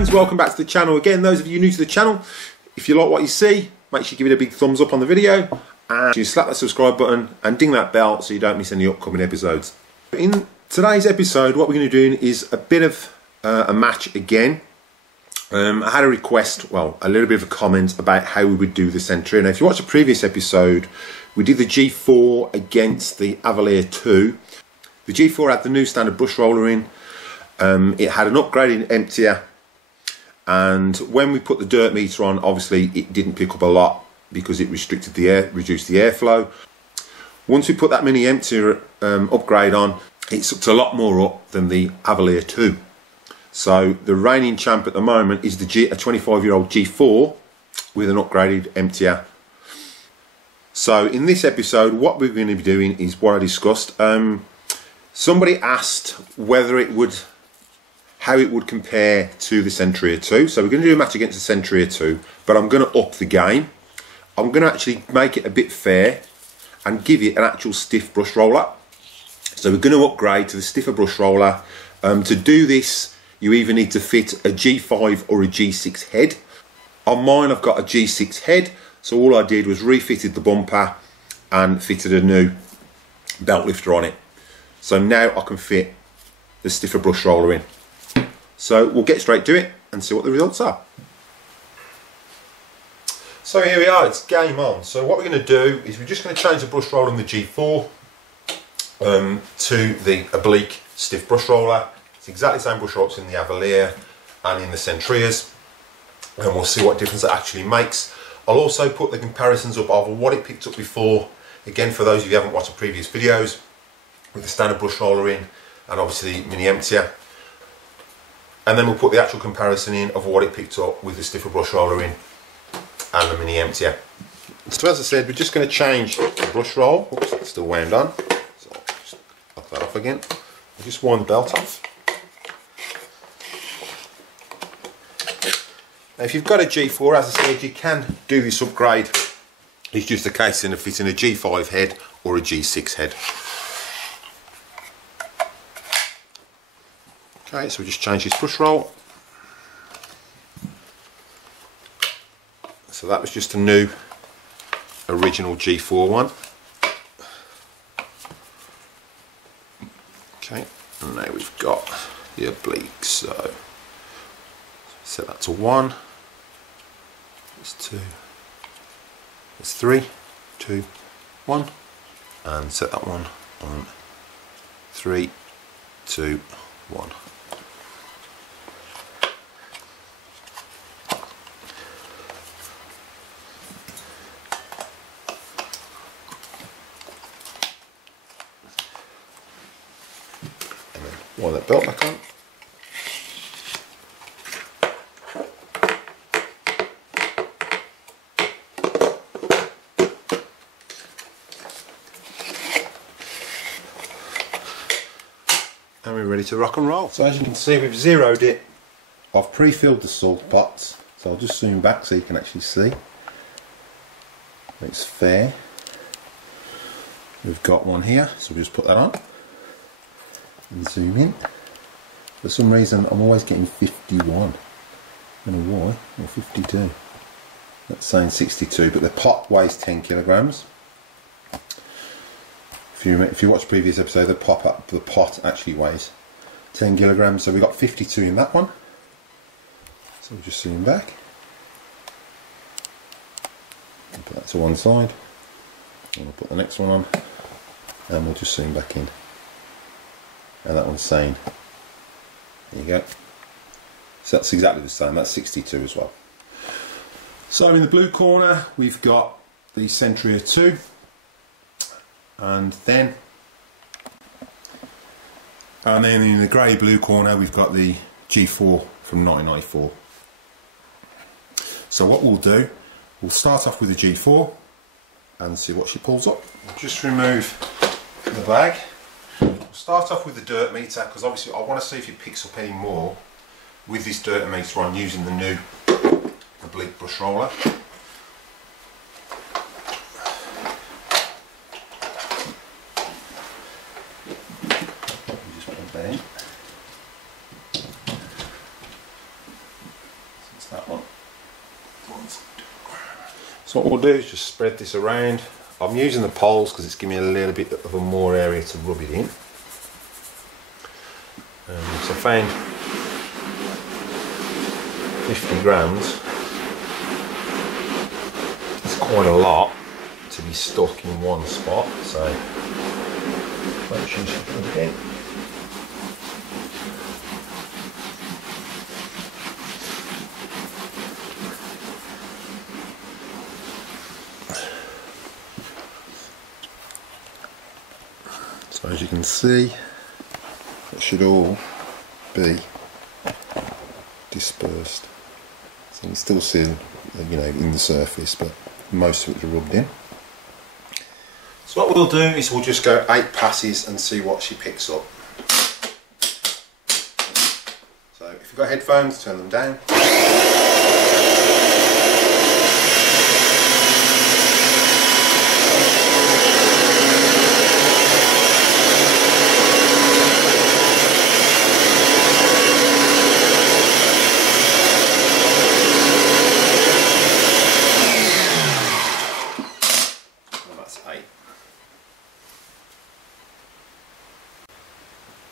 fans, welcome back to the channel again. Those of you new to the channel, if you like what you see, make sure you give it a big thumbs up on the video and you slap that subscribe button and ding that bell so you don't miss any upcoming episodes. In today's episode, what we're going to do is a bit of a match again. I had a request, well, a little bit of a comment about how we would do the Sentria. Now, if you watch the previous episode, we did the G4 against the Avalir II. The G4 had the new standard brush roller in. It had an upgraded emptier, and when we put the dirt meter on, obviously it didn't pick up a lot because it restricted the air, reduced the airflow. Once we put that mini emptier upgrade on, it sucked a lot more up than the Avalir II. So the reigning champ at the moment is a 25-year-old G4 with an upgraded emptier. So in this episode, what we're going to be doing is what I discussed. Somebody asked how it would compare to the Sentria II. So we're going to do a match against the Sentria II, but I'm going to up the game. I'm going to actually make it a bit fair and give it an actual stiff brush roller. So we're going to upgrade to the stiffer brush roller. To do this, you either need to fit a G5 or a G6 head. On mine, I've got a G6 head, so all I did was refitted the bumper and fitted a new belt lifter on it. So now I can fit the stiffer brush roller in. So we'll get straight to it and see what the results are. So here we are, it's game on. So what we're going to do is we're just going to change the brush roller on the G4 to the oblique stiff brush roller. It's exactly the same brush roller in the Avalir and in the Sentrias, and we'll see what difference it actually makes. I'll also put the comparisons up of what it picked up before, again for those of you who haven't watched the previous videos, with the standard brush roller in and obviously the mini emptier. And then we'll put the actual comparison in of what it picked up with the stiffer brush roller in and the mini emptier. So as I said, we're just going to change the brush roll. Oops, it's still wound on. So I'll just knock that off again. I'll just wind the belt off. Now if you've got a G4, as I said, you can do this upgrade. It's just a case of fitting a G5 head or a G6 head. Okay, so we just change this brush roll. So that was just a new original G4 one. Okay, and now we've got the oblique. So set that to 1. That's 2. That's 3, 2, 1. And set that one on 3, 2, 1. Wind that belt back on. And we're ready to rock and roll. So as you can see, we've zeroed it. I've pre-filled the salt pots, so I'll just zoom back so you can actually see. It's fair. We've got one here, so we'll just put that on. And zoom in. For some reason I'm always getting 51. I don't know why. Or 52. That's saying 62, but the pot weighs 10 kilograms. If you watch the previous episode, the pot actually weighs 10 kilograms. So we got 52 in that one. So we'll just zoom back. And put that to one side. And we'll put the next one on. And we'll just zoom back in. And that one's saying, there you go. So that's exactly the same, that's 62 as well. So in the blue corner we've got the Sentria II, and then in the grey blue corner we've got the G4 from 1994. So what we'll do, we'll start off with the G4 and see what she pulls up. Just remove the bag. Start off with the dirt meter, because obviously I want to see if it picks up any more with this dirt meter on using the new oblique brush roller. Just plug that in. So what we'll do is just spread this around. I'm using the poles because it's giving me a little bit of a more area to rub it in. So I found 50 grams. It's quite a lot to be stuck in one spot, so make sure you put it in. So as you can see, it should all be dispersed. So you can still see, you know, in the surface, but most of it's rubbed in. So what we'll do is we'll just go 8 passes and see what she picks up. So if you've got headphones, turn them down.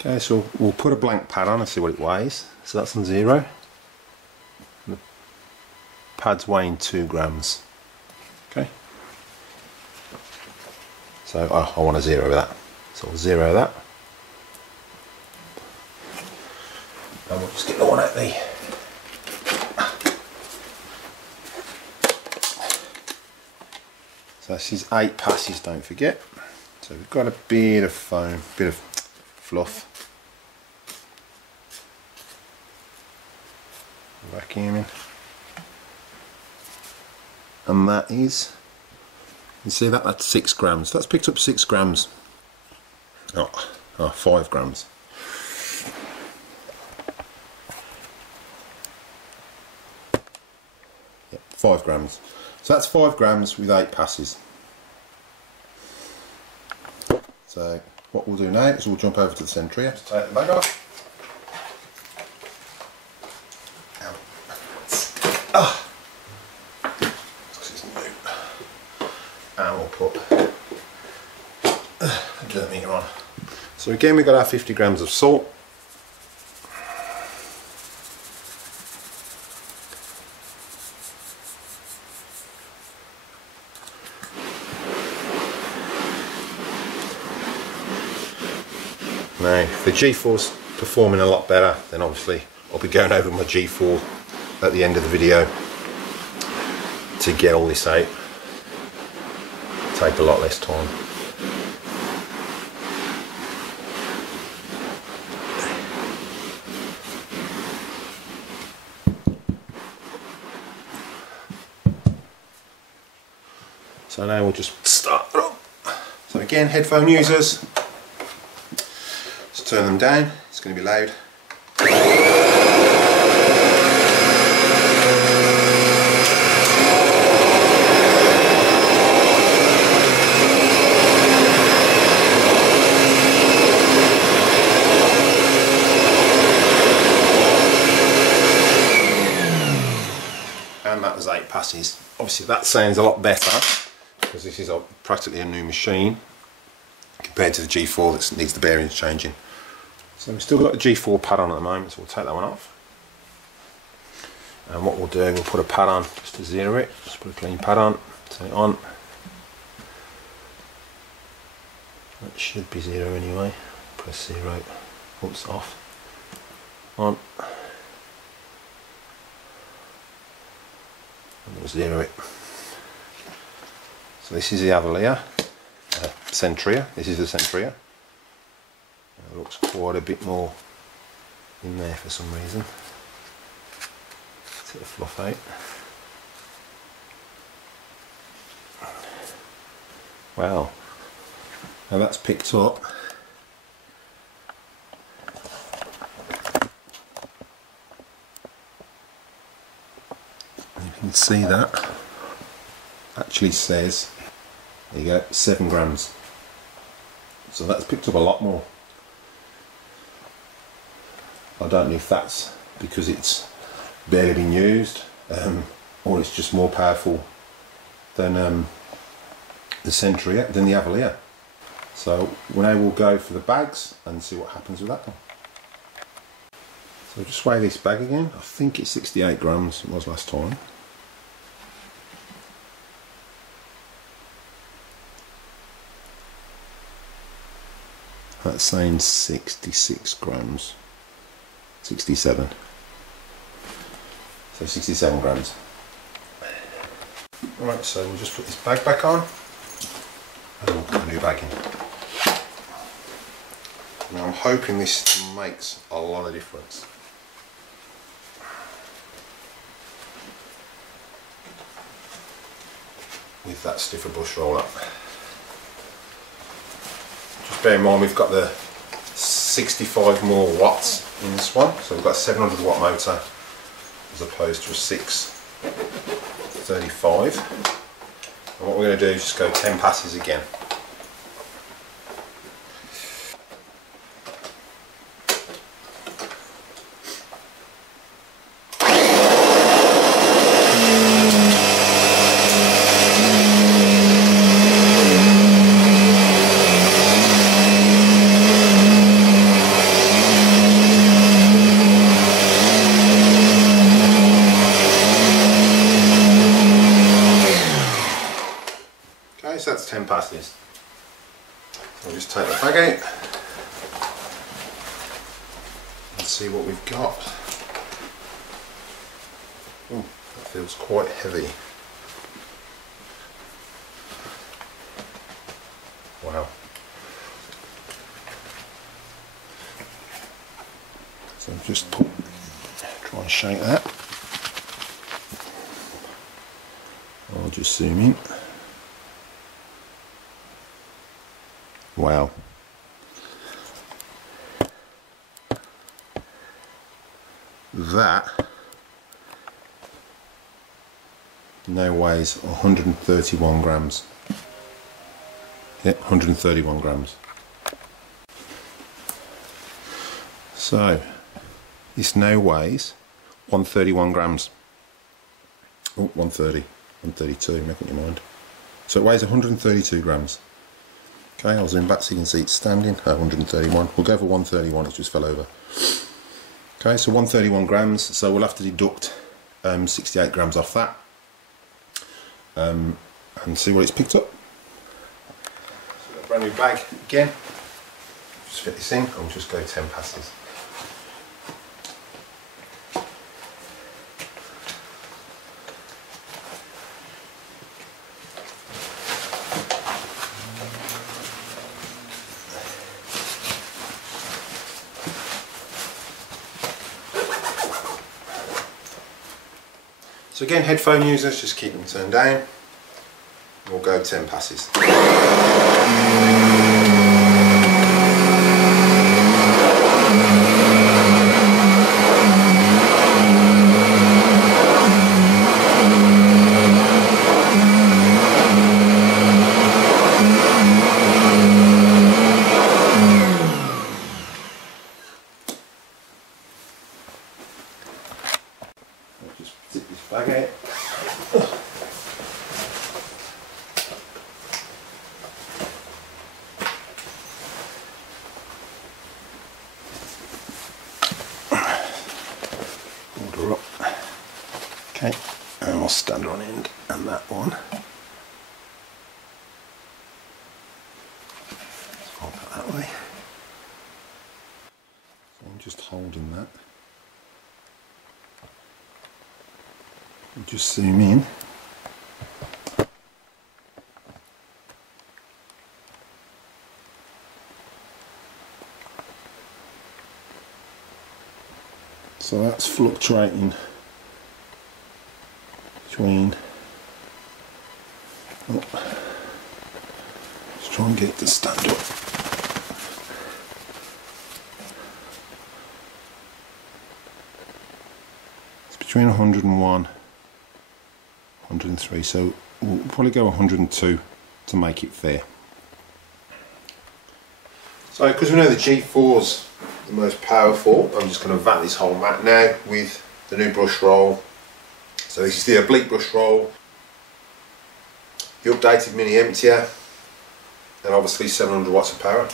Okay, so we'll put a blank pad on and see what it weighs. So that's on 0. And the pad's weighing 2 grams. Okay. So I want to 0 that. So we'll 0 that. And we'll just get the one out the. So this is 8 passes, don't forget. So we've got a bit of foam, bit of fluff. Vacuuming. And that is, you see that, that's 6 grams. That's picked up 6 grams. Oh, 5 grams. Yep, 5 grams. So that's 5 grams with 8 passes. So what we'll do now is we'll jump over to the Sentria. Take the bag off. And we'll put the dirt meter on. So again, we've got our 50 grams of salt. Now, if the G4's performing a lot better, then obviously I'll be going over my G4 at the end of the video to get all this out. Take a lot less time. So now we'll just start it up. So again, headphone users, turn them down, it's going to be loud. And that was 8 passes. Obviously that sounds a lot better because this is practically a new machine compared to the G4 that needs the bearings changing. So we've still got the G4 pad on at the moment, so we'll take that one off. And what we'll do, we'll put a pad on just to 0 it. Just put a clean pad on, turn it on. That should be 0 anyway. Press 0. Oops, off. On. And we'll 0 it. So this is the avalir, Sentria. This is the Sentria. It looks quite a bit more in there for some reason. Take the fluff out. Wow. Now that's picked up. You can see that actually says, there you go, 7 grams. So that's picked up a lot more. I don't know if that's because it's barely been used or it's just more powerful than the Sentria, than the avalir. So now we'll go for the bags and see what happens with that one. So just weigh this bag again. I think it's 68 grams, it was last time. That's saying 66 grams. 67. So 67 grams. Right, so we'll just put this bag back on and we'll put a new bag in. Now I'm hoping this makes a lot of difference. With that stiffer bush roller. Just bear in mind we've got the 65 more watts in this one, so we've got a 700 watt motor as opposed to a 635. And what we're going to do is just go 10 passes again. So that's 10 passes. I'll just take the bag out and see what we've got. Oh, that feels quite heavy. Wow. So just try and shake that. I'll just zoom in. Wow. That now weighs 131 grams. Yep, 131 grams. So this now weighs 131 grams. Oh, 130, 132, make up your mind. So it weighs 132 grams. Okay, I'll zoom back so you can see it's standing at 131. We'll go for 131, it just fell over. Okay, so 131 grams, so we'll have to deduct 68 grams off that and see what it's picked up. So we've got a brand new bag again. Just fit this in and we'll just go 10 passes. So again, headphone users, just keep them turned down. We'll go 10 passes. Just zip this bag out. Order up. Okay, and we'll stand on end and that one. Let's hold that that way. So I'm just holding that. Just zoom in. So that's fluctuating between, let's try and get it to stand up. It's between 101 103, so we'll probably go 102 to make it fair. So because we know the G4's the most powerful, I'm just going to vat this whole mat now with the new brush roll. So this is the oblique brush roll. the updated mini emptier, and obviously 700 watts of power.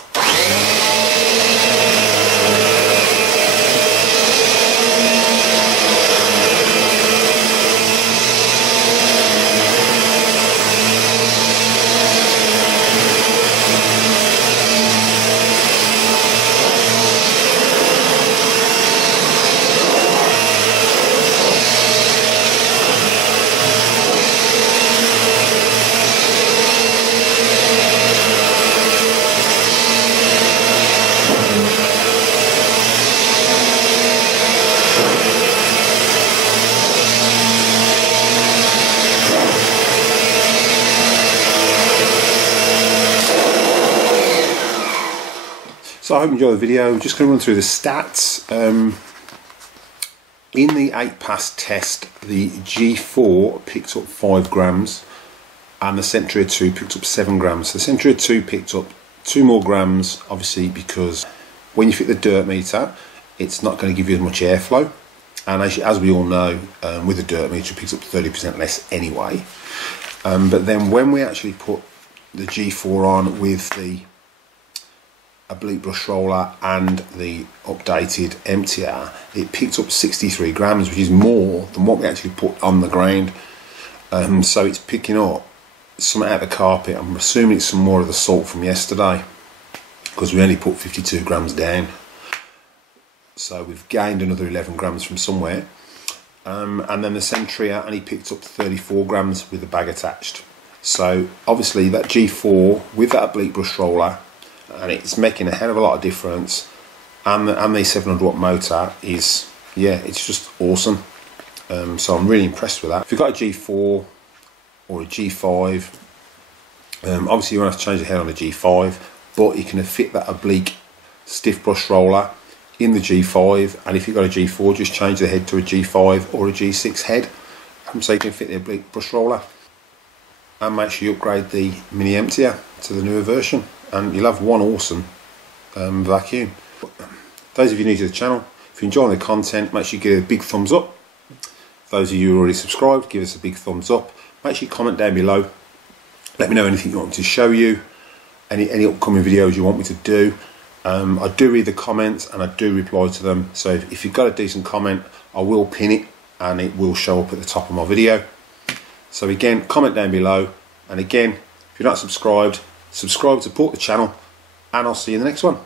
So I hope you enjoy the video. I'm just going to run through the stats. In the 8-pass test, the G4 picked up 5 grams and the Sentria II picked up 7 grams. So the Sentria II picked up 2 more grams, obviously, because when you fit the dirt meter, it's not going to give you as much airflow. And as we all know, with the dirt meter, it picks up 30% less anyway. But then when we actually put the G4 on with the oblique brush roller and the updated emptier, it picked up 63 grams, which is more than what we actually put on the ground. So it's picking up some out of the carpet. I'm assuming it's some more of the salt from yesterday, because we only put 52 grams down. So we've gained another 11 grams from somewhere. And then the Sentria only picked up 34 grams with the bag attached. So obviously that G4 with that oblique brush roller, and it's making a hell of a lot of difference, and the 700 watt motor is, yeah, it's just awesome. So I'm really impressed with that. If you've got a G4 or a G5, obviously you won't have to change the head on a G5, but you can fit that oblique stiff brush roller in the G5, and if you've got a G4, just change the head to a G5 or a G6 head, so you can fit the oblique brush roller. And make sure you upgrade the mini emptier to the newer version, and you'll have one awesome vacuum. Those of you new to the channel, if you're enjoying the content, make sure you give it a big thumbs up. Those of you who are already subscribed, give us a big thumbs up. Make sure you comment down below. Let me know anything you want me to show you, any upcoming videos you want me to do. I do read the comments and I do reply to them, so if you've got a decent comment, I will pin it and it will show up at the top of my video. So again, comment down below, and again, if you're not subscribed, subscribe, support the channel, and I'll see you in the next one.